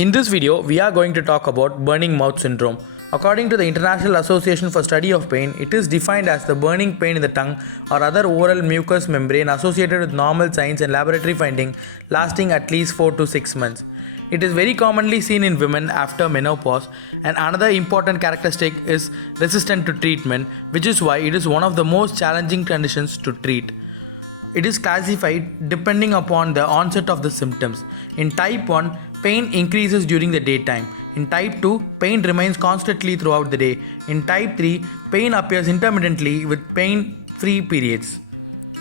In this video, we are going to talk about burning mouth syndrome. According to the International Association for Study of Pain, it is defined as the burning pain in the tongue or other oral mucous membrane associated with normal signs and laboratory finding lasting at least 4 to 6 months. It is very commonly seen in women after menopause, and another important characteristic is resistant to treatment, which is why it is one of the most challenging conditions to treat. It is classified depending upon the onset of the symptoms. In type 1, pain increases during the daytime. In type 2, pain remains constantly throughout the day. In type 3, pain appears intermittently with pain-free periods.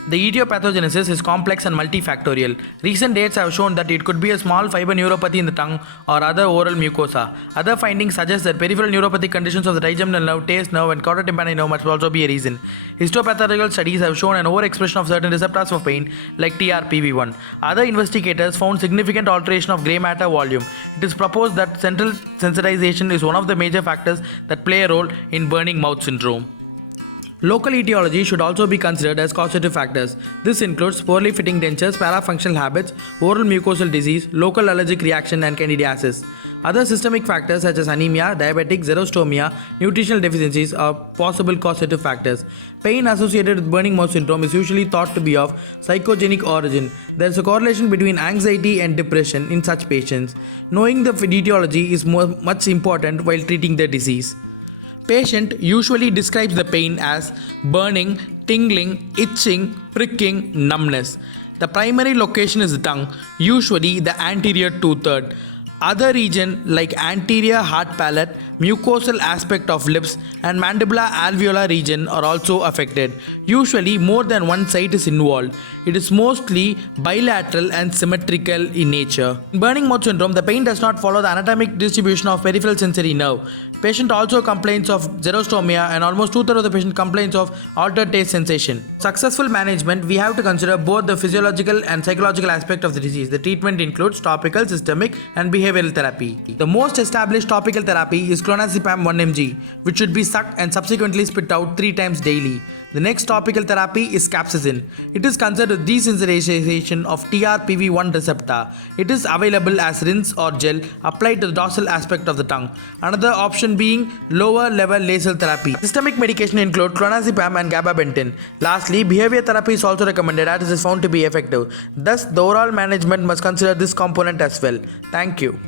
The etiopathogenesis is complex and multifactorial. Recent dates have shown that it could be a small fiber neuropathy in the tongue or other oral mucosa. Other findings suggest that peripheral neuropathic conditions of the trigeminal nerve, taste nerve, and chorotympanic nerve must also be a reason. Histopathological studies have shown an overexpression of certain receptors of pain, like TRPV1. Other investigators found significant alteration of gray matter volume. It is proposed that central sensitization is one of the major factors that play a role in burning mouth syndrome. Local etiology should also be considered as causative factors. This includes poorly fitting dentures, parafunctional habits, oral mucosal disease, local allergic reaction, and candidiasis. Other systemic factors such as anemia, diabetic, xerostomia, nutritional deficiencies are possible causative factors. Pain associated with burning mouth syndrome is usually thought to be of psychogenic origin. There is a correlation between anxiety and depression in such patients. Knowing the etiology is much important while treating the disease. Patient usually describes the pain as burning, tingling, itching, pricking, numbness. The primary location is the tongue, usually the anterior two-third. Other region like anterior hard palate, mucosal aspect of lips, and mandibular alveolar region are also affected. Usually more than one site is involved. It is mostly bilateral and symmetrical in nature. In burning mouth syndrome, the pain does not follow the anatomic distribution of peripheral sensory nerve. Patient also complains of xerostomia, and almost 2/3 of the patient complains of altered taste sensation. Successful management, we have to consider both the physiological and psychological aspect of the disease. The treatment includes topical, systemic, and behavioral therapy. The most established topical therapy is clonazepam 1 mg, which should be sucked and subsequently spit out 3 times daily. The next topical therapy is capsaicin. It is considered desensitization of TRPV1 receptor. It is available as rinse or gel applied to the dorsal aspect of the tongue. Another option being lower level laser therapy. Systemic medication include clonazepam and gabapentin. Lastly, behavior therapy is also recommended as it is found to be effective. Thus, the overall management must consider this component as well. Thank you.